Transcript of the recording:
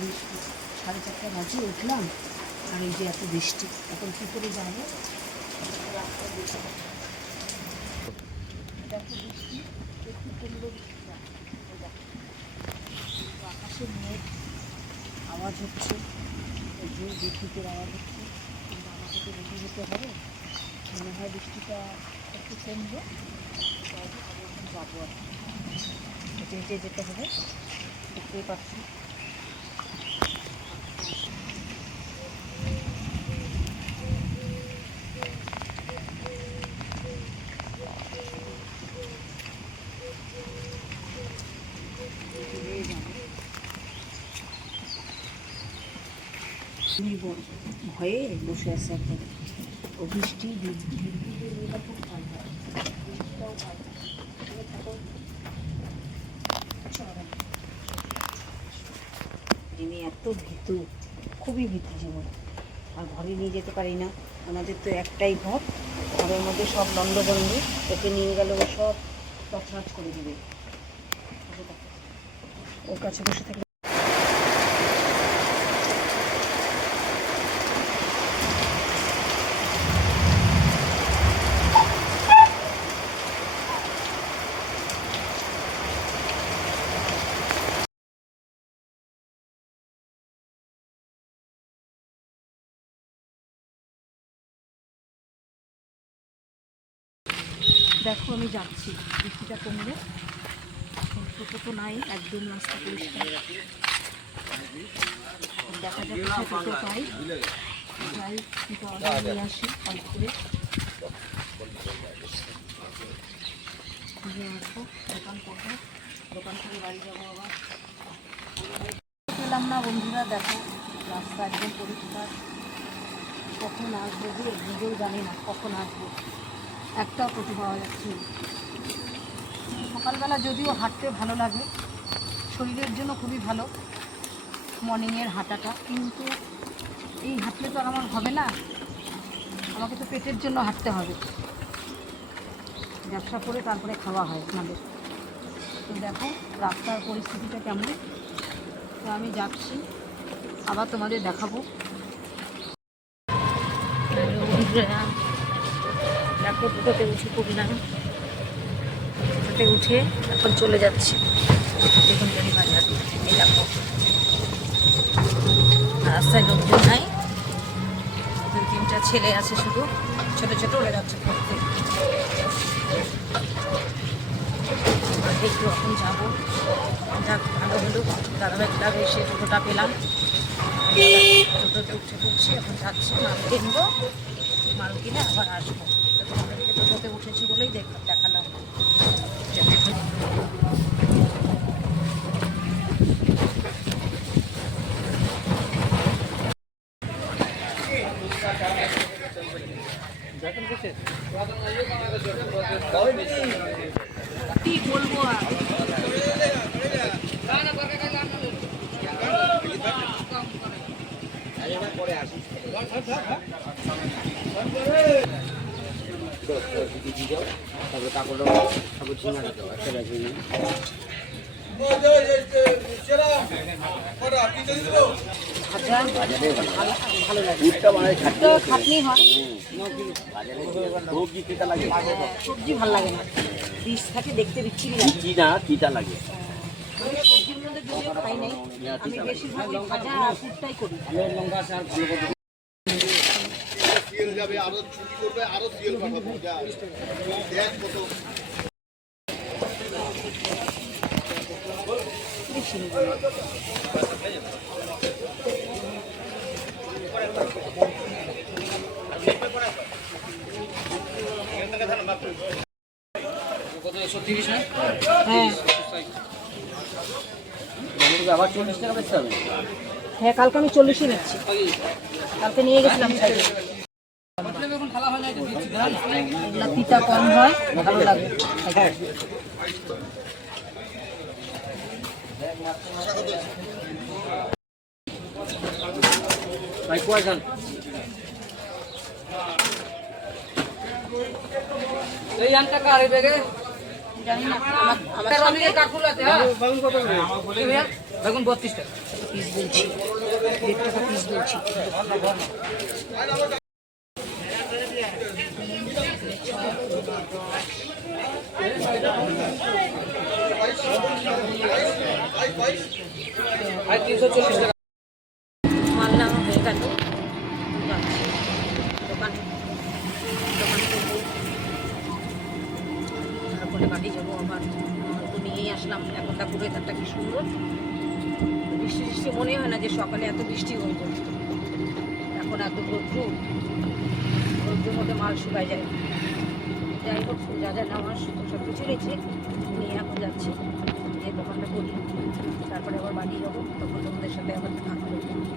বৃষ্টি, 4:30 বাজে উঠলাম আর এই যে এত বৃষ্টি, এখন কী করে যাবো? দেখো বৃষ্টি একটু কমলো, বৃষ্টিটা আকাশের মেঘ, আওয়াজ হচ্ছে, এই যে বিদ্যুতের আওয়াজ হচ্ছে, কিন্তু আমাকে তো রেডি হতে হবে। মনে হয় বৃষ্টিটা একটু কমলো, তাই আমি এখন যাবো আর হেঁটে হেঁটে যেতে হবে, দেখতেই পাচ্ছি। ভয়ে বসে আছে একদম, ও বৃষ্টি খুব ভয় হয়, বৃষ্টিটাও ভয়। জিমি এত ভীতু, খুবই ভীতু জীবন, আর ঘরে নিয়ে যেতে পারি না। আমাদের তো একটাই ঘর, ঘরের মধ্যে সব লন্ডভন্ড, ওকে নিয়ে গেলে ও সব তছনছ করে দেবে। ওর কাছে বসে থাকলে দেখো আমি যাচ্ছি, বৃষ্টিটা কমলে। টোটো তো নাই, একদম রাস্তা পরিষ্কার, দেখা যাক কোথায় টোটো পাই, যাই নিয়ে আসি অল্প করে নিয়ে আসবো, দোকান করবো, দোকান থেকে বাড়ি যাবো আবার। পেলাম না বন্ধুরা, দেখো রাস্তা একদম পরিষ্কার, কখন আসবো যে নিজেও জানি না কখন আসবো, একটাও টোটো পাওয়া যাচ্ছে। সকালবেলা যদিও হাঁটতে ভালো লাগে, শরীরের জন্য খুবই ভালো মর্নিংয়ের হাঁটাটা, কিন্তু এই হাঁটলে তো আর আমার হবে না, আমাকে তো পেটের জন্য হাঁটতে হবে, ব্যবসা করে তারপরে খাওয়া হয় আমাদের। তো দেখো রাস্তার পরিস্থিতিটা কেমন, তো আমি যাচ্ছি, আবার তোমাদের দেখাবো। দেখো টোটোতে উঠে পড়লাম, টোটোতে উঠে এখন চলে যাচ্ছি দেখুন গাড়ি বাজার। এই দেখো রাস্তায় লোকজন নাই, 2-3টা ছেলে আছে শুধু, ছোটো ছোটো, উড়ে যাচ্ছে পড়তে। একটু এখন যাবো, যাক ভালো হলো দাদাভাই ক্লাবে এসে টোটোটা পেলাম, টোটোতে উঠে পড়ছি, এখন যাচ্ছি মাল কিনবো, মাল কিনে আবার আসবো। তোমাদেরকে টোটোতে উঠেছি বলেই দেখালাম। কি বলবো আর, তারপরে কাপড় কাপড় ঝিঙাটা দেওয়া একটা ব্যাগ ভালো লাগে, খাটনি হয়, সবজি ভালো লাগে না, পিস থাকে দেখতে বিচ্ছিরি লাগে। আমি সবজির মধ্যে যদিও খাই নাই, আমি বেশিরভাগ ওই ভাজা আর পুরটাই করি। যাবে আরো ছুটি করবে, আরো সিএল পাঠাবো, দেখ কত হ্যাঁ আবার 40 টাকা বেচতে হবে। হ্যাঁ কালকে আমি 40-ই নিচ্ছি, কালকে নিয়ে গেছিলাম সাইডে। পিতা কম হয়, ভালো লাগে। ভাই কয়জন? এই আনটা কারে বেগে জানি না আমার বেগুন 32 টাকা পিস বলছি 1.5 টাকা পিস বলছি। আর 340 টাকা মাল নেওয়া হয়ে গেল, যাচ্ছি দোকানে, দোকান করবো, তারপরে বাড়ি যাবো আবার। তো নিয়েই আসলাম, এখন তা ওয়েদারটা কি সুন্দর, বৃষ্টি বৃষ্টি মনে হয় না যে সকালে এত বৃষ্টি হয়ে যায়, এখন এত রোদ্রুর, রোদ্রের মধ্যে মাল শুকায় যায়। যাই হোক, যা যা নেওয়ার সব কিছু রয়েছে নিয়ে এখন যাচ্ছি, যে দোকানটা করি, তারপরে আবার বাড়ি যাবো, তখন তোমাদের সাথে আবার দেখা করবো।